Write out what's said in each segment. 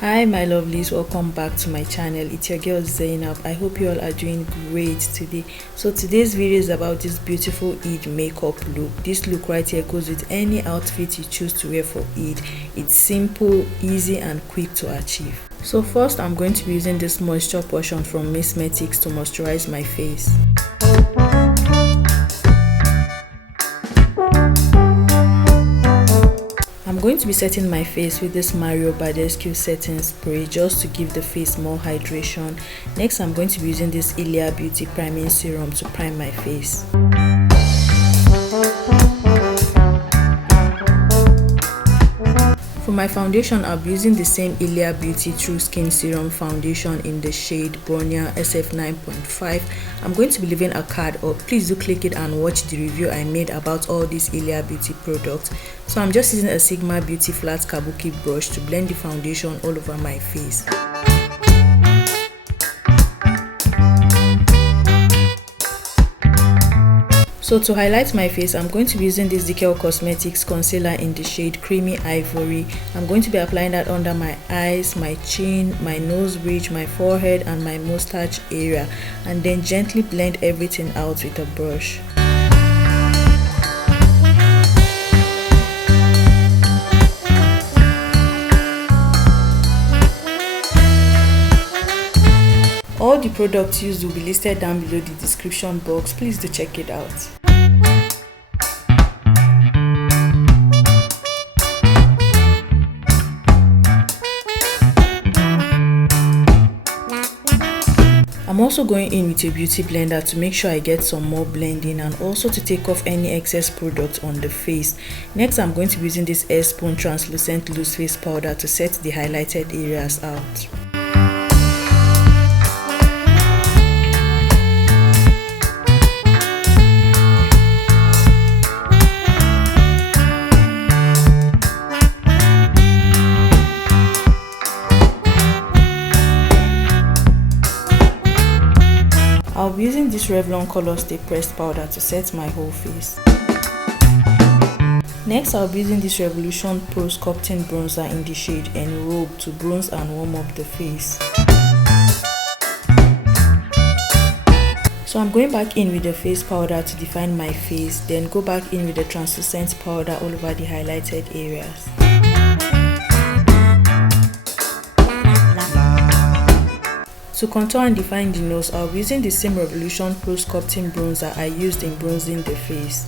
Hi my lovelies, welcome back to my channel. It's your girl Zainab. I hope you all are doing great today. So today's video is about this beautiful Eid makeup look. This look right here goes with any outfit you choose to wear for Eid. It's simple, easy and quick to achieve. So first I'm going to be using this moisture portion from Mismetics to moisturize my face. I'm going to be setting my face with this Mario Badescu setting spray just to give the face more hydration. Next, I'm going to be using this Ilia Beauty priming serum to prime my face. For my foundation, I'll be using the same Ilia Beauty True Skin Serum Foundation in the shade BONAIRE SF9.5. I'm going to be leaving a card up. Please do click it and watch the review I made about all these Ilia Beauty products. So I'm just using a Sigma Beauty flat kabuki brush to blend the foundation all over my face. So to highlight my face, I'm going to be using this DK Cosmetics concealer in the shade Creamy Ivory. I'm going to be applying that under my eyes, my chin, my nose bridge, my forehead and my mustache area, and then gently blend everything out with a brush. All the products used will be listed down below the description box. Please do check it out. I'm also going in with a beauty blender to make sure I get some more blending and also to take off any excess product on the face. Next, I'm going to be using this Air Spoon translucent loose face powder to set the highlighted areas out. I'll be using this Revlon Color Stay Pressed powder to set my whole face. Next, I'll be using this Revolution Pro Sculpting Bronzer in the shade Enrobe to bronze and warm up the face. So I'm going back in with the face powder to define my face, then go back in with the translucent powder all over the highlighted areas. To contour and define the nose, I'll be using the same Revolution Pro Sculpting Bronzer I used in bronzing the face.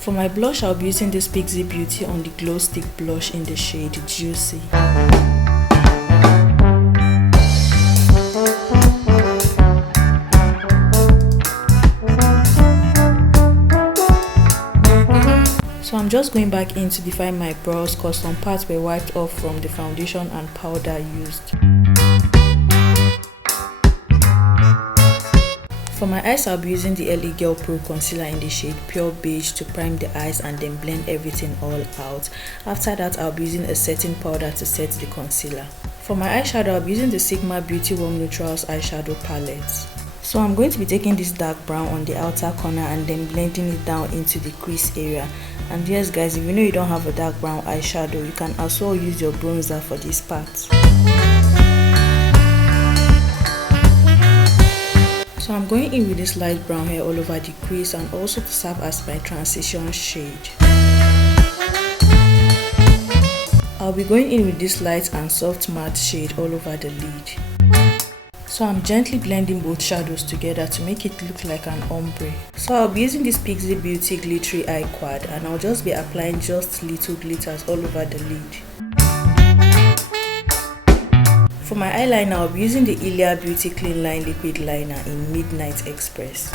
For my blush, I'll be using this Pixie Beauty on the Glow Stick blush in the shade Juicy. So I'm just going back in to define my brows because some parts were wiped off from the foundation and powder used. For my eyes, I'll be using the LA Girl Pro Concealer in the shade Pure Beige to prime the eyes and then blend everything all out. After that, I'll be using a setting powder to set the concealer. For my eyeshadow, I'll be using the Sigma Beauty Warm Neutrals eyeshadow palette. So I'm going to be taking this dark brown on the outer corner and then blending it down into the crease area. And yes guys, if you know you don't have a dark brown eyeshadow, you can also use your bronzer for this part. So I'm going in with this light brown hair all over the crease and also to serve as my transition shade. I'll be going in with this light and soft matte shade all over the lid. So I'm gently blending both shadows together to make it look like an ombre. So I'll be using this Pixie Beauty Glittery Eye Quad and I'll just be applying just little glitters all over the lid. For my eyeliner, I'll be using the Ilia Beauty Clean Line Liquid Liner in Midnight Express.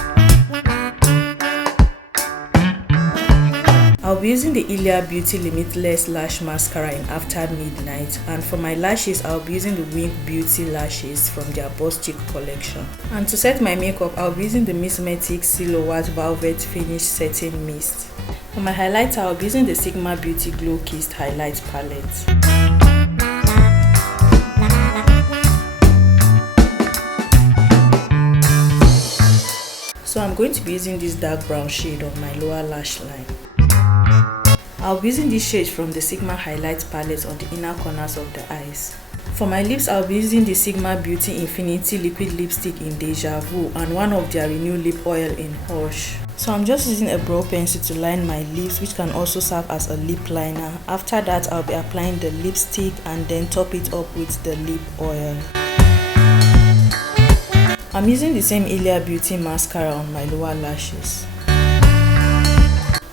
I'll be using the Ilia Beauty Limitless Lash Mascara in After Midnight, and for my lashes I'll be using the Wink Beauty lashes from their Boss Chic collection. And to set my makeup, I'll be using the Mismetics Silhouette Velvet Finish Setting Mist. For my highlighter, I'll be using the Sigma Beauty Glow Kissed Highlight Palette. going to be using this dark brown shade on my lower lash line. I'll be using this shade from the Sigma Highlight palette on the inner corners of the eyes. For my lips, I'll be using the Sigma Beauty Infinity Liquid Lipstick in Deja Vu and one of their Renew Lip Oil in Hush. So I'm just using a brow pencil to line my lips, which can also serve as a lip liner. After that, I'll be applying the lipstick and then top it up with the lip oil. I'm using the same Ilia Beauty mascara on my lower lashes.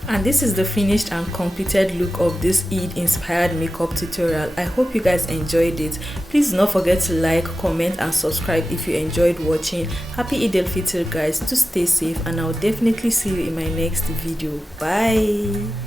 And this is the finished and completed look of this Eid inspired makeup tutorial. I hope you guys enjoyed it. Please do not forget to like, comment and subscribe if you enjoyed watching. Happy Eid al-Fitr guys. Do stay safe and I'll definitely see you in my next video. Bye.